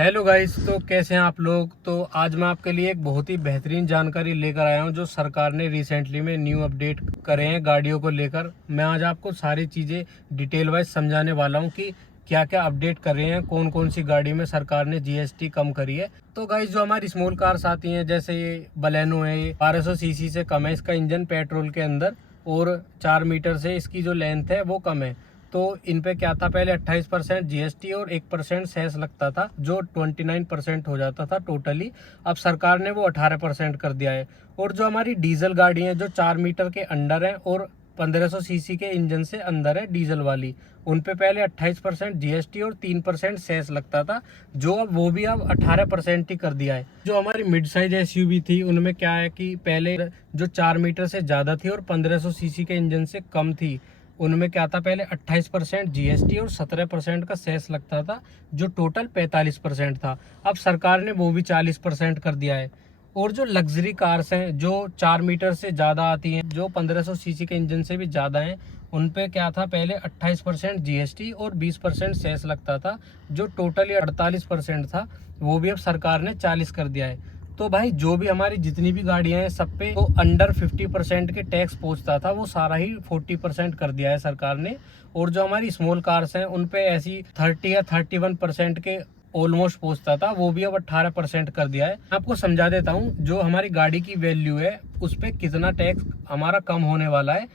Hello guys, तो कैसे हैं आप लोग। तो आज मैं आपके लिए एक बहुत ही बेहतरीन जानकारी लेकर आया हूं जो सरकार ने रिसेंटली में न्यू अपडेट करे हैं गाड़ियों को लेकर। मैं आज आपको सारी चीज़ें डिटेल वाइज समझाने वाला हूं कि क्या क्या अपडेट कर रहे हैं, कौन कौन सी गाड़ी में सरकार ने जीएसटी कम करी है। तो गाइस, जो हमारी स्मॉल कार्स आती हैं जैसे ये बलेनो है, ये 1200 सीसी से कम है इसका इंजन पेट्रोल के अंदर, और 4 मीटर से इसकी जो लेंथ है वो कम है। तो इन पे क्या था, पहले 28% जीएसटी और 1% सेस लगता था, जो 29% हो जाता था टोटली। अब सरकार ने वो 18% कर दिया है। और जो हमारी डीजल गाड़ी है जो 4 मीटर के अंडर है और 1500 सीसी के इंजन से अंदर है डीजल वाली, उन पे पहले 28% जीएसटी और 3% सेस लगता था, जो अब वो भी अब 18% ही कर दिया है। जो हमारी मिड साइज एसयूवी थी उनमें क्या है कि पहले जो 4 मीटर से ज़्यादा थी और 1500 सीसी के इंजन से कम थी, उनमें क्या था, पहले 28% जीएसटी और 17% का सेस लगता था, जो टोटल 45% था। अब सरकार ने वो भी 40% कर दिया है। और जो लग्जरी कार्स हैं जो 4 मीटर से ज़्यादा आती हैं, जो 1500 सीसी के इंजन से भी ज़्यादा हैं, उन पे क्या था, पहले 28% जीएसटी और 20% सेस लगता था, जो टोटली 48% था, वो भी अब सरकार ने 40 कर दिया है। तो भाई, जो भी हमारी जितनी भी गाड़ियां हैं सब पे वो अंडर 50% के टैक्स पहुंचता था, वो सारा ही 40% कर दिया है सरकार ने। और जो हमारी स्मॉल कार्स हैं उन पे ऐसी 30 या 31% के ऑलमोस्ट पहुंचता था, वो भी अब 18% कर दिया है। आपको समझा देता हूँ, जो हमारी गाड़ी की वैल्यू है उस पर कितना टैक्स हमारा कम होने वाला है।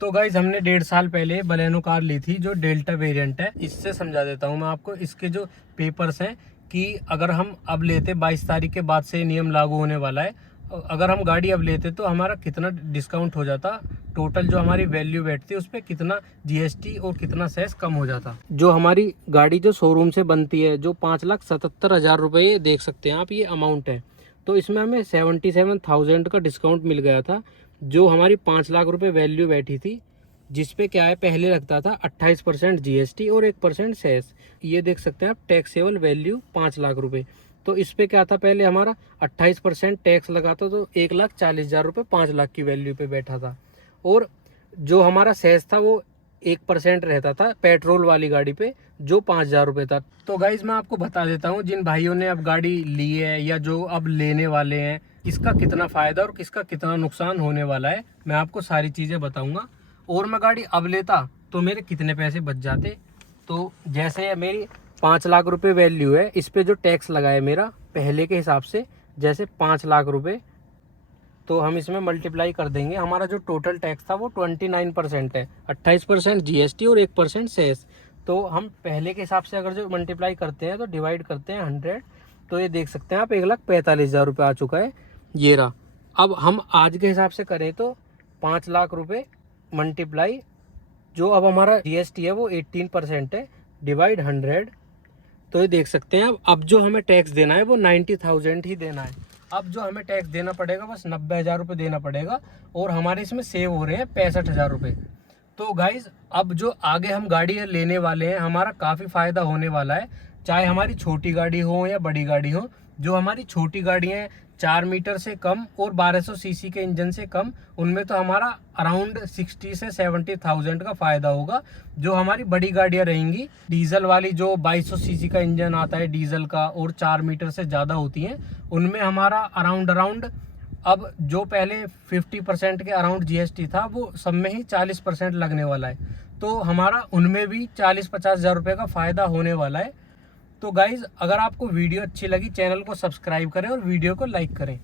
तो गाइज, हमने 1.5 साल पहले बलेनो कार ली थी जो डेल्टा वेरिएंट है। इससे समझा देता हूँ मैं आपको, इसके जो पेपर्स हैं कि अगर हम अब लेते, 22 तारीख के बाद से नियम लागू होने वाला है, अगर हम गाड़ी अब लेते तो हमारा कितना डिस्काउंट हो जाता, टोटल जो हमारी वैल्यू बैठती उस पर कितना जीएसटी और कितना सेस कम हो जाता। जो हमारी गाड़ी जो शोरूम से बनती है, जो 5,77,000 रुपये देख सकते हैं आप, ये अमाउंट है। तो इसमें हमें 77,000 का डिस्काउंट मिल गया था। जो हमारी 5 लाख रुपए वैल्यू बैठी थी, जिसपे क्या है, पहले लगता था 28% जीएसटी और 1% सेस। ये देख सकते हैं आप, टैक्सेबल वैल्यू 5 लाख रुपए। तो इस पे क्या था, पहले हमारा 28% टैक्स लगा था, तो 1,40,000 रुपये 5 लाख की वैल्यू पे बैठा था। और जो हमारा सेस था वो 1% रहता था पेट्रोल वाली गाड़ी पे, जो 5,000 रुपये था। तो गाइज, मैं आपको बता देता हूँ, जिन भाइयों ने अब गाड़ी ली है या जो अब लेने वाले हैं, इसका कितना फ़ायदा और किसका कितना नुकसान होने वाला है, मैं आपको सारी चीज़ें बताऊँगा। और मैं गाड़ी अब लेता तो मेरे कितने पैसे बच जाते। तो जैसे मेरी 5 लाख रुपए वैल्यू है, इस पे जो टैक्स लगा है मेरा पहले के हिसाब से, जैसे 5 लाख रुपए, तो हम इसमें मल्टीप्लाई कर देंगे। हमारा जो टोटल टैक्स था वो 29% है, 28% जीएसटी और 1% सेस। तो हम पहले के हिसाब से अगर जो मल्टीप्लाई करते हैं तो डिवाइड करते हैं 100, तो ये देख सकते हैं आप, 1,45,000 रुपये आ चुका है, ये रहा। अब हम आज के हिसाब से करें तो 5 लाख रुपये मल्टीप्लाई, जो अब हमारा जीएसटी है वो 18% है, डिवाइड 100, तो ये देख सकते हैं अब जो हमें टैक्स देना है वो 90,000 ही देना है। अब जो हमें टैक्स देना पड़ेगा बस 90,000 रुपये देना पड़ेगा, और हमारे इसमें सेव हो रहे हैं 65,000 रुपये। तो गाइज, अब जो आगे हम गाड़ी लेने वाले हैं, हमारा काफ़ी फ़ायदा होने वाला है, चाहे हमारी छोटी गाड़ी हो या बड़ी गाड़ी हो। जो हमारी छोटी गाड़ी हैं 4 मीटर से कम और 1200 सीसी के इंजन से कम, उनमें तो हमारा अराउंड 60 से 70,000 का फ़ायदा होगा। जो हमारी बड़ी गाड़ियाँ रहेंगी डीजल वाली, जो 2200 सीसी का इंजन आता है डीजल का और 4 मीटर से ज़्यादा होती हैं, उनमें हमारा अराउंड अब जो पहले 50% के अराउंड जीएसटी था, वो सब में ही 40% लगने वाला है। तो हमारा उनमें भी 40-50,000 रुपये का फ़ायदा होने वाला है। तो गाइज़, अगर आपको वीडियो अच्छी लगी, चैनल को सब्सक्राइब करें और वीडियो को लाइक करें।